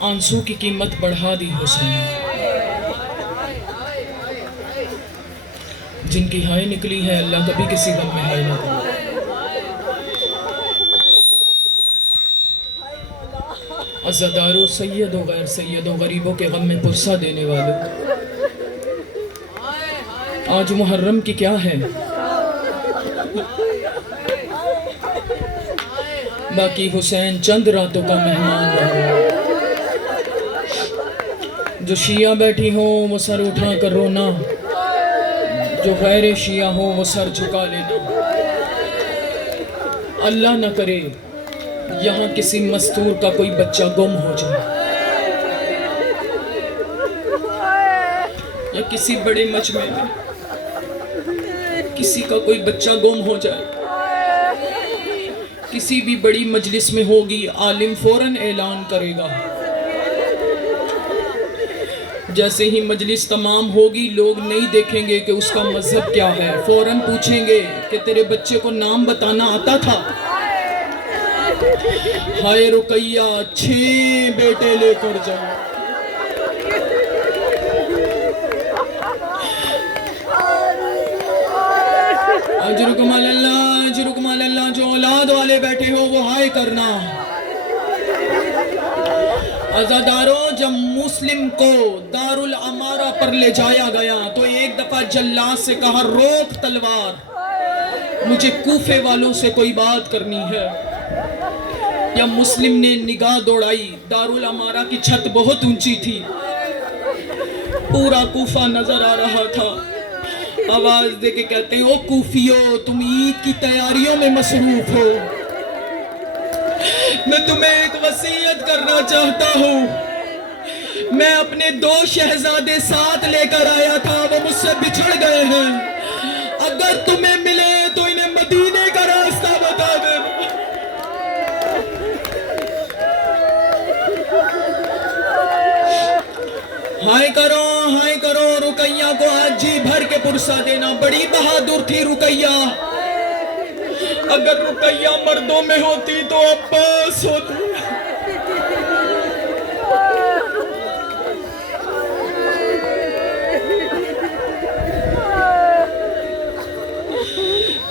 आंसू की कीमत बढ़ा दी हुसैन। जिनकी हाय निकली है अल्लाह कभी किसी गम में हाय ना करे। अज़ादारो सैयदो गैर सैयदो गरीबों के गम में पुरसा देने वालों, आज मुहर्रम की क्या है, बाकी हुसैन चंद रातों का मेहमान रहा। जो शिया बैठी हो वो सर उठा कर रोना, जो गैर शिया हो वो सर झुका लेना। अल्लाह न करे यहाँ किसी मस्तूर का कोई बच्चा गुम हो जाए, या किसी बड़े मजमे में किसी का कोई बच्चा गुम हो जाए। किसी भी बड़ी मजलिस में होगी, आलिम फौरन ऐलान करेगा। जैसे ही मजलिस तमाम होगी, लोग नहीं देखेंगे कि उसका मजहब क्या है, फौरन पूछेंगे कि तेरे बच्चे को नाम बताना आता था। हाय रुकैया 6 बेटे लेकर जाओ। अजरुकुम अल्लाह, अजरुकुम अल्लाह। जो औलाद वाले बैठे हो वो हाय करना। अज़ादारों, जब मुस्लिम को दारुल अमारा पर ले जाया गया तो एक दफा जल्लाद से कहा, रोक तलवार, मुझे कूफे वालों से कोई बात करनी है। या मुस्लिम ने निगाह दौड़ाई, दारुल अमारा की छत बहुत ऊंची थी, पूरा कूफा नजर आ रहा था। आवाज दे के कहते हैं, ओ कूफियो, तुम ईद की तैयारियों में मसरूफ हो, मैं तुम्हें एक वसीयत करना चाहता हूँ। मैं अपने 2 शहजादे साथ लेकर आया था, वो मुझसे बिछड़ गए हैं। अगर तुम्हें मिले तो इन्हें मदीने का रास्ता बता देना। हाय करो रुकैया को आज जी भर के पुरसा देना। बड़ी बहादुर थी रुकैया। अगर रुकैया मर्दों में होती तो अब्बास होती।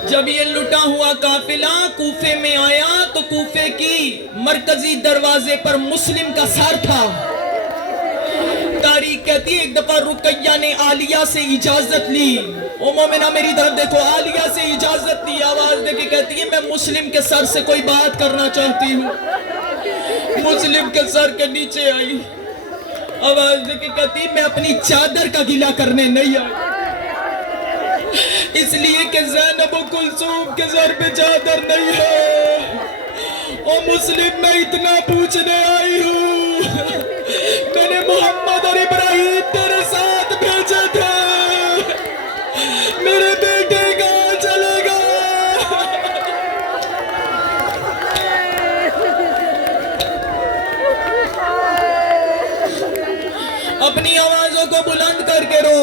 जब ये लुटा हुआ काफिला कूफे में आया तो कूफे की मरकजी दरवाजे पर मुस्लिम का सर था। तारीख कहती है, एक दफा रुकैया ने आलिया से इजाजत ली। ओ मोमिना मेरी तरफ देखो, आलिया से इजाजत ली। आवाज देके कहती है, मैं मुस्लिम के सर से कोई बात करना चाहती हूँ। मुस्लिम के सर के नीचे आई, आवाज देके कहती है, मैं अपनी चादर का गिला करने नहीं आई, इसलिए कि ज़ैनब कुलसूम के सर पे चादर नहीं है। ओ मुस्लिम, मैं इतना पूछने आई हूँ, मैंने मोहम्मद और इब्राहिम तेरे साथ भेजे थे, मेरे बेटे कहाँ चले गए? अपनी आवाजों को बुलंद करके रो।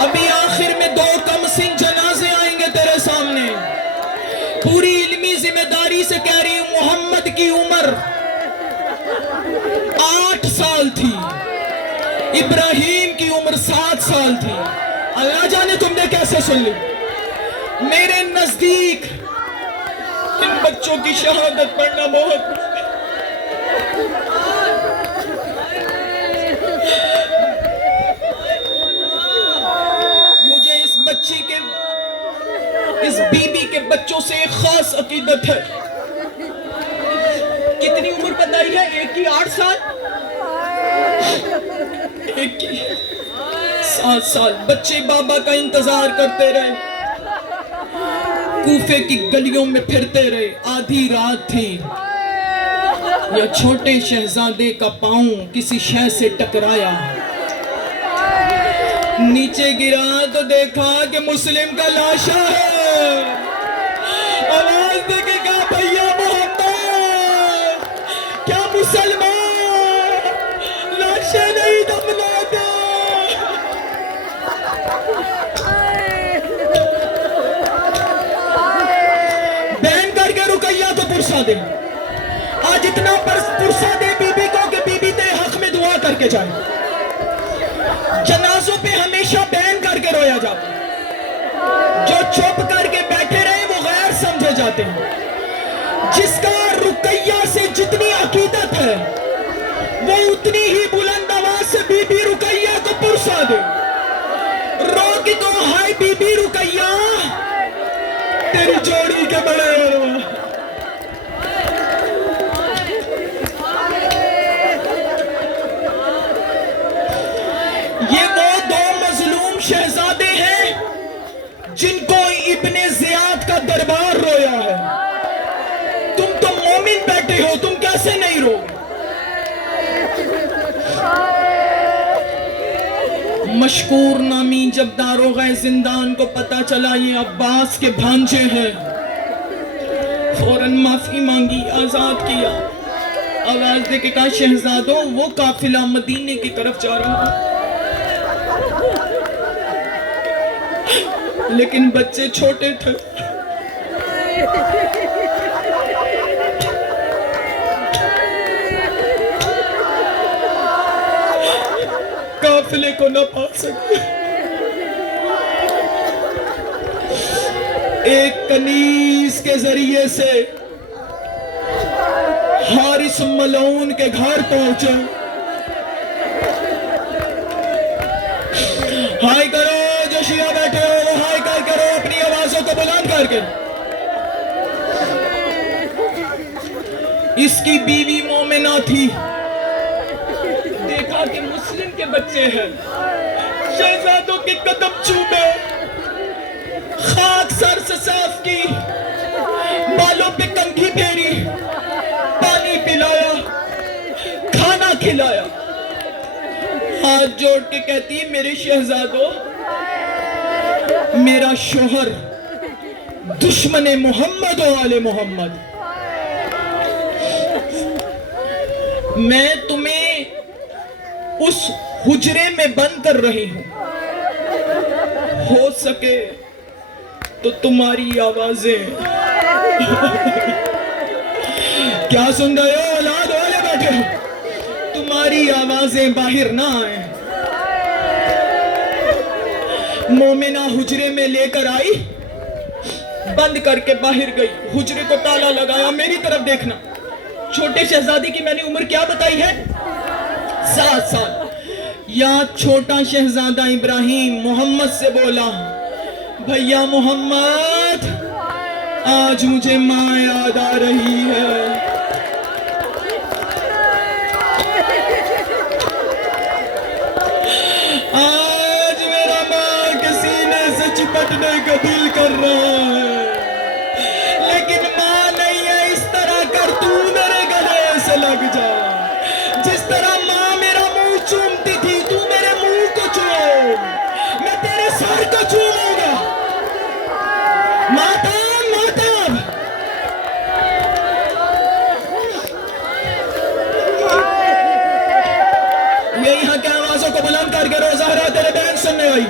अभी आखिर में 2 कमसिन जनाजे आएंगे तेरे सामने। पूरी इल्मी जिम्मेदारी से कह रही हूं, मोहम्मद की उम्र 8 साल थी, इब्राहिम की उम्र 7 साल थी। अल्लाह जाने तुमने कैसे सुन ली। मेरे नजदीक इन बच्चों की शहादत पढ़ना बहुत इस बीबी के बच्चों से एक खास अकीदत है। कितनी उम्र बताई है? एक की 8 साल, एक की 7 साल। बच्चे बाबा का इंतजार करते रहे, कूफे की गलियों में फिरते रहे। आधी रात थी, या छोटे शहजादे का पांव किसी शय से टकराया, नीचे गिरा तो देखा कि मुस्लिम का लाशा है। आवाज देके कहा, भैया मोहम्मद, क्या मुसलमान लाशें नहीं दफनाते? बैन करके रुकैया को पुरसा दे। आज इतना पुरसा दे बीबी करके जाए। जनाजों पे हमेशा बैन करके रोया जाता है, जो चुप करके बैठे रहे वो गैर समझे जाते हैं। जिसका रुकैया से जितनी अकीदत है वो उतनी ही बुलंद आवाज से बीबी रुकैया को पुरसा दे। रो की तो हाय बीबी रुकैया तेरी जोड़ी के बड़े। ये वो दो मजलूम शहजादे हैं जिनको इब्ने जियाद का दरबार रोया है। तुम तो मोमिन बैठे हो, तुम कैसे नहीं रो? मशकूर नामी जब दारोगा जिंदान को पता चला ये अब्बास के भांजे हैं, फौरन माफी मांगी, आजाद किया। आवाज दे के कहा शहजादों वो काफिला मदीने की तरफ जा रहा है, लेकिन बच्चे छोटे थे। काफिले को न पा सके। एक कनीज के जरिए से हारिस मलऊन के घर पहुंचे। हाय करो जो शिया बैठे हो, वो हाय कर करो अपनी आवाजों को बुलंद करके। इसकी बीवी मोमिना थी, देखा कि मुस्लिम के बच्चे हैं, शहजादों के कदम चूमे, खाक सर से साफ की, बालों पे कंघी फेरी, पानी पिलाया, खाना खिलाया, हाथ जोड़ के कहती है मेरे शहजादों, मेरा शोहर दुश्मन मोहम्मद वाले मोहम्मद, मैं तुम्हें उस हुजरे में बंद कर रही हूं, हो सके तो तुम्हारी आवाजें क्या सुन रहे हो औलाद वाले बैठे हो, तुम्हारी आवाजें बाहर ना आए। मोमिना हुजरे में लेकर आई, बंद करके बाहर गई, हुजरे को ताला लगाया। मेरी तरफ देखना, छोटे शहजादी की मैंने उम्र क्या बताई है? 7 साल। या छोटा शहजादा इब्राहिम मोहम्मद से बोला भैया मोहम्मद आज मुझे माँ याद आ रही है। आज मेरा माँ के सीने से चिपटने का दिल कर रहा है, लेकिन माँ नहीं है, इस तरह कर तू मेरे गले से लग जा। जिस तरह माँ मेरा मुंह चूमती थी तू मेरे मुंह को चूम, मैं तेरे सर को चूमूंगा। माता माता ये यहाँ के आवाजों को बुलंद करके रोज़ाहरा तेरे बहन सुनने आई।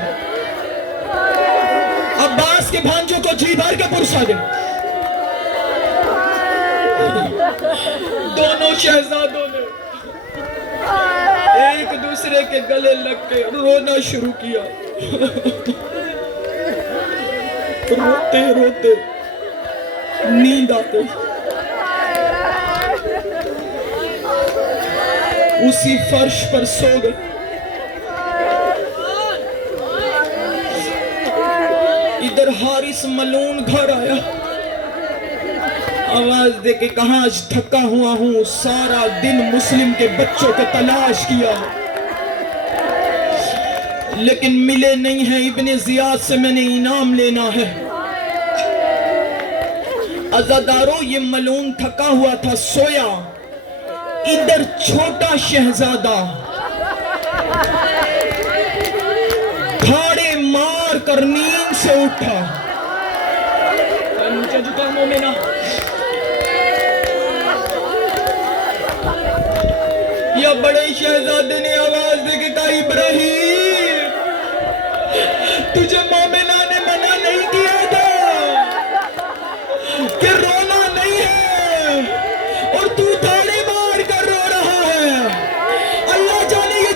अब्बास के भांजों को जी भर के पुरसा दे। दोनों शहजादों ने एक दूसरे के गले लग के रोना शुरू किया। रोते रोते नींद आते, उसी फर्श पर सो गए। इधर हारिस मलून घर आया, आवाज दे के कहा आज थका हुआ हूं, सारा दिन मुस्लिम के बच्चों को तलाश किया है लेकिन मिले नहीं है। इब्ने जियाद से मैंने इनाम लेना है। अज़ादारों ये मलून थका हुआ था, सोया। इधर छोटा शहजादा खाड़े मार कर नींद से उठा। नीचे झुका मोमिना, या बड़े शहजादे ने आवाज दे के कहा इब्राहिम तुझे मोमिना ने मना नहीं किया था कि रोना नहीं है, और तू ताड़े मार कर रो रहा है। अल्लाह जाने ये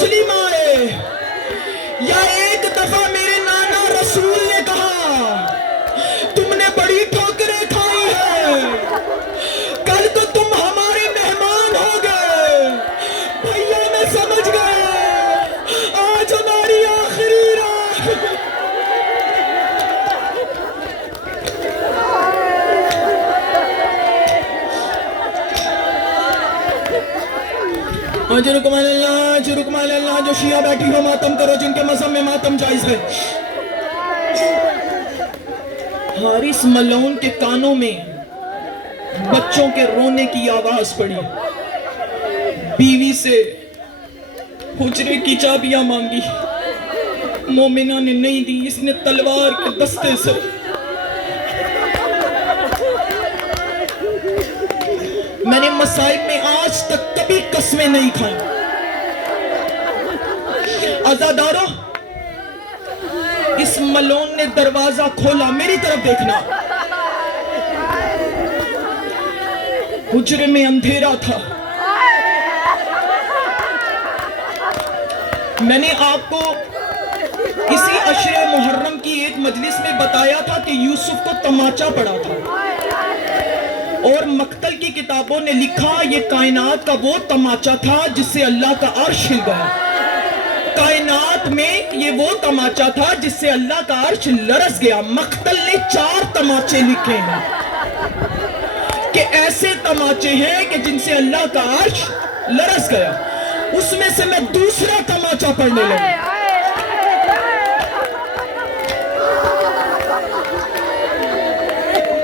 मुस्लिम आए, या एक दफा मेरे नाना रसूल ने कहा तुमने बड़ी ठोकरें खाई है, कल तो तुम हमारे मेहमान हो गए। भैया मैं समझ गया, आज हमारी आखिरी रात। जो शिया बैठी हो मातम करो, जिनके मजहब में मातम जायज है। हारिस मलऊन के कानों में बच्चों के रोने की आवाज पड़ी। बीवी से हुजरे की चाबियां मांगी, मोमिना ने नहीं दी, इसने तलवार के दस्ते से मैंने मसाइब में आज तक कभी कसमें नहीं खाई। आजादारों, इस मलून ने दरवाजा खोला, मेरी तरफ देखना। हुजरे में अंधेरा था। मैंने आपको इसी अशरे मुहर्रम की एक मजलिस में बताया था कि यूसुफ को तमाचा पड़ा था, और मक्तल की किताबों ने लिखा ये कायनात का वो तमाचा था जिससे अल्लाह का अर्श हिल गया। कायनात में ये वो तमाचा था जिससे अल्लाह का अर्श लरस गया। मक्तल ने 4 तमाचे लिखे हैं कि ऐसे तमाचे हैं कि जिनसे अल्लाह का अर्श लरस गया। उसमें से मैं दूसरा तमाचा पढ़ने लगा।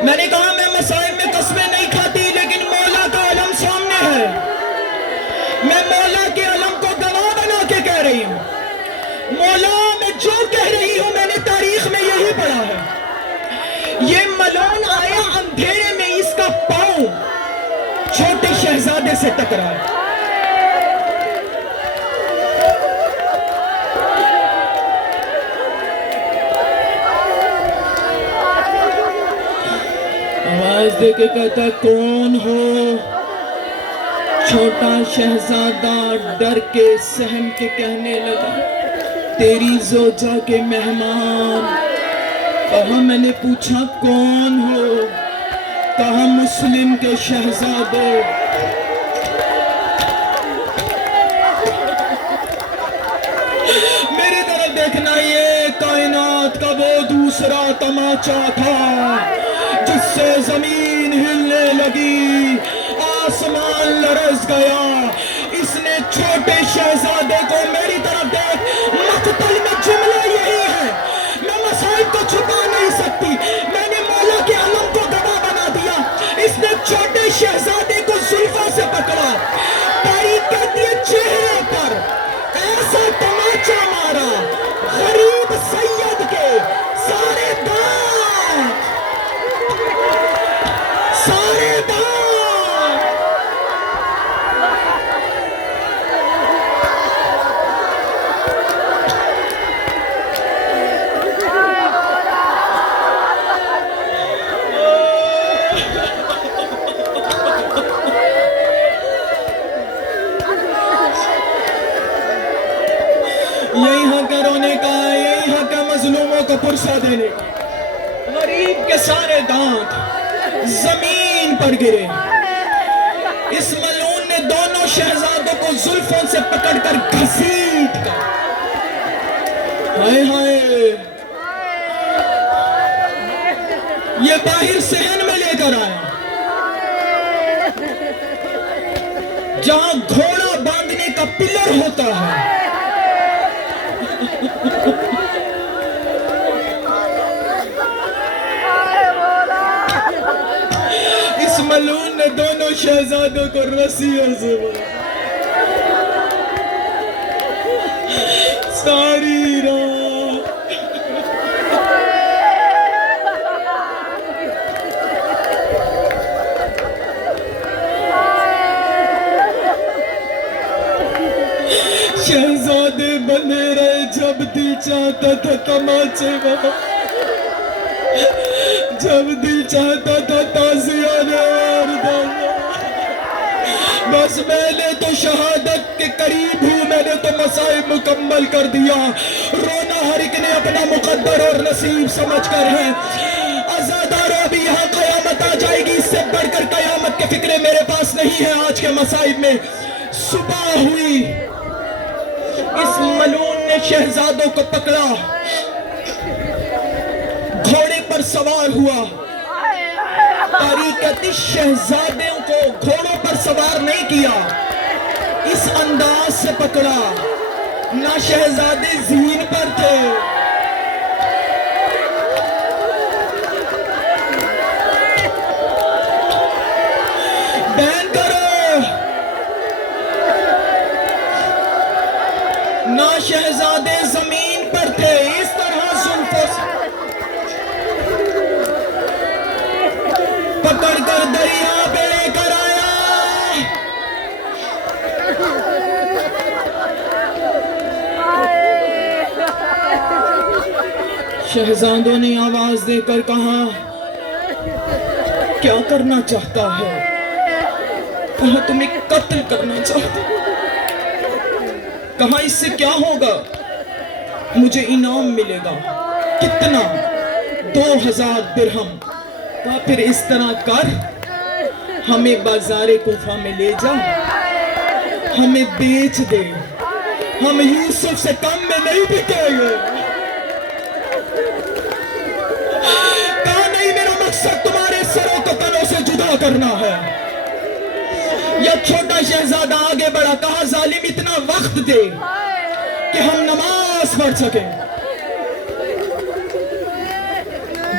मैंने कहा मैं मसाइब में कस्में नहीं खाती, लेकिन मौला का अलम सामने है। मैं मौला के अलम को गवाह बना के कह रही हूं। मौला मैं जो कह रही हूं मैंने तारीख में यही पढ़ा है। ये मलून आया अंधेरे में, इसका पांव छोटे शहजादे से टकराया। आवाज दे के कहता कौन हो? छोटा शहजादा डर के सहम के कहने लगा तेरी जोजा के मेहमान। कहा मैंने पूछा कौन हो? कहा मुस्लिम के शहजादे। मेरी तरफ देखना, ये कायनात का वो दूसरा तमाचा था जिससे जमीन हिलने लगी, आसमान लरस गया। इसने छोटे शहजादे को, मेरी तरफ देख, मक्तल में जुमला यही है, मैं मसाइब को छुपा नहीं सकती। मैंने मौला के अलम को गवाह बना दिया। इसने छोटे शहजादे को जुल्फों से पकड़ा, तारीख कहती है चेहरे पर ऐसा तमाचा मारा, गरीब सैयद के सारे दांत, सारे दांत। यही हक है रोने का, यही हक है मजलूमों को पुरसा देने का। गरीब के सारे दांत जमीन पर गिरे। इस मलून ने दोनों शहजादों को जुल्फों से पकड़कर घसीट कर, हाय हाय, ये बाहर सहन में लेकर आया, जहां घोड़ा बांधने का पिलर होता है। इस मलून ने दोनों शहजादों को रस्सियों से सारी रात। शहजादे बने रहे, जब दिल चाहता था तमाचे वहां, जब दिल चाहता था ताजिया ने और बस मैंने तो शहादत के करीब हूँ, मैंने तो मसाइब मुकम्मल कर दिया। रोना हर एक ने अपना मुकद्दर और नसीब समझकर है। आजादारों अभी यहाँ कयामत आ जाएगी, इससे बढ़कर कयामत के फिक्रे मेरे पास नहीं है। आज के मसाइब में सुबह हुई, इस मलून ने शहजादों को पकड़ा, घोड़े पर सवार हुआ। तारीख कहती शहजादों को घोड़ों पर सवार नहीं किया, इस अंदाज से पकड़ा। ना शहजादे ज़ीन पर थे, बैन करो, ना शहजादे जमीन पर थे। इस तरह जुल्फों से पकड़कर दरिया पे लेकर आया। शहजादों ने आवाज देकर कहा, क्या करना चाहता है? कहा तुम्हें कत्ल करना चाहता। कहा इससे क्या होगा? मुझे इनाम मिलेगा। कितना? 2000 दिरहम। कहा फिर इस तरह कर, हमें बाजारे कुफा में ले जा, हमें बेच दे, हम यूसुफ से कम में नहीं बिकेंगे। कहा नहीं, मेरा मकसद तुम्हारे सरों को तनों से जुदा करना है। यह छोटा शहजादा आगे बढ़ा, कहा जालिम इतना वक्त दे कि हम नमाज पढ़ सके।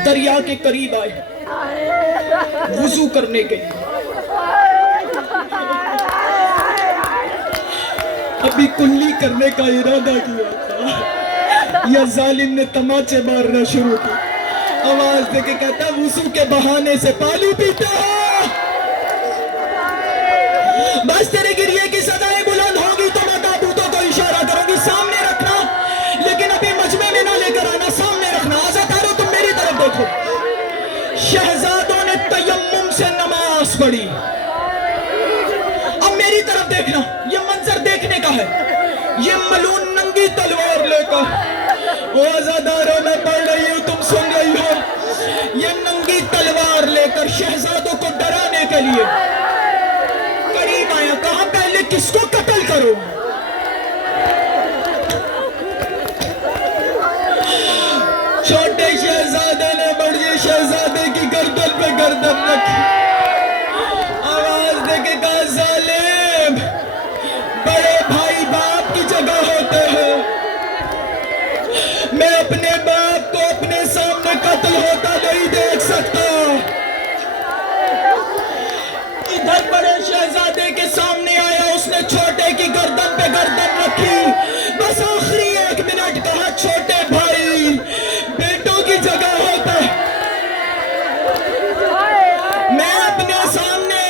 दरिया के करीब आए वुजू करने के लिए। अभी कुल्ली करने का इरादा किया था, यह जालिम ने तमाचे मारना शुरू किया। आवाज देके कहता वुजू के बहाने से पानी पीता है, बस तेरे गिरिए की सदाएं बुलंद होगी तो मैं ताबूतों को इशारा करूंगी, सामने रखना, लेकिन अभी मजमे में ना लेकर आना, सामने रखना। आज़ादारों तुम मेरी तरफ देखो। शहजादों ने तयम्मुम से नमाज पढ़ी। अब मेरी तरफ देखना, ये मंजर देखने का है। ये मलून नंगी तलवार लेकर, ओ आज़ादारों मैं पढ़ रही हूं, तुम सुन रही हो, ये नंगी तलवार लेकर शहजादों को डराने के लिए करीब आया। कहा पहले किसको कत्ल करो? छोटे शहजादे ने बड़े शहजादे की गर्दन पे गर्दन रखी। आवाज देके कहा जालिम, बड़े भाई बाप की जगह होते हैं, मैं अपने बाप को अपने सामने कत्ल होता नहीं देख सकता। इधर बड़े शहजादे के सामने आया, उसने छोटे की गर्दन पे गर्दन रखी। बस आखिरी 1 मिनट कहा, छोटे भाई बेटों की जगह होता है, मैं अपने सामने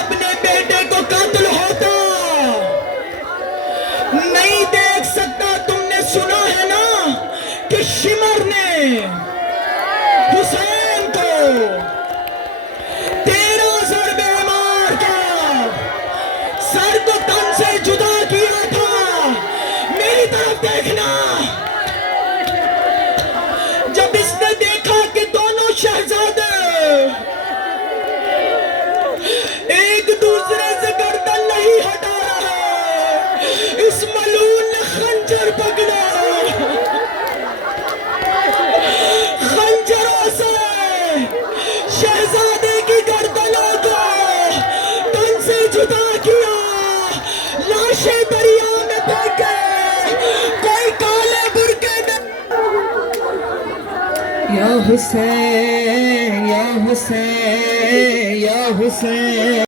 अपने बेटे को कत्ल होता नहीं देख सकता। तुमने सुना है ना कि शिमर ने हुसैन को 13 ज़रबे मार कर सर को तन से जुदा किया था। मेरी तरफ देखना। जब इसने देखा कि दोनों शहजादे एक दूसरे से गर्दन नहीं हटा रहे, इस मलून ने खंजर पकड़ा। खंजरों से शहजादे की गर्दनों को तन से जुदा किया। लाशें दरिया में फेंके, कोई काले बुर्के में। या हुसैन या हुसैन या हुसैन।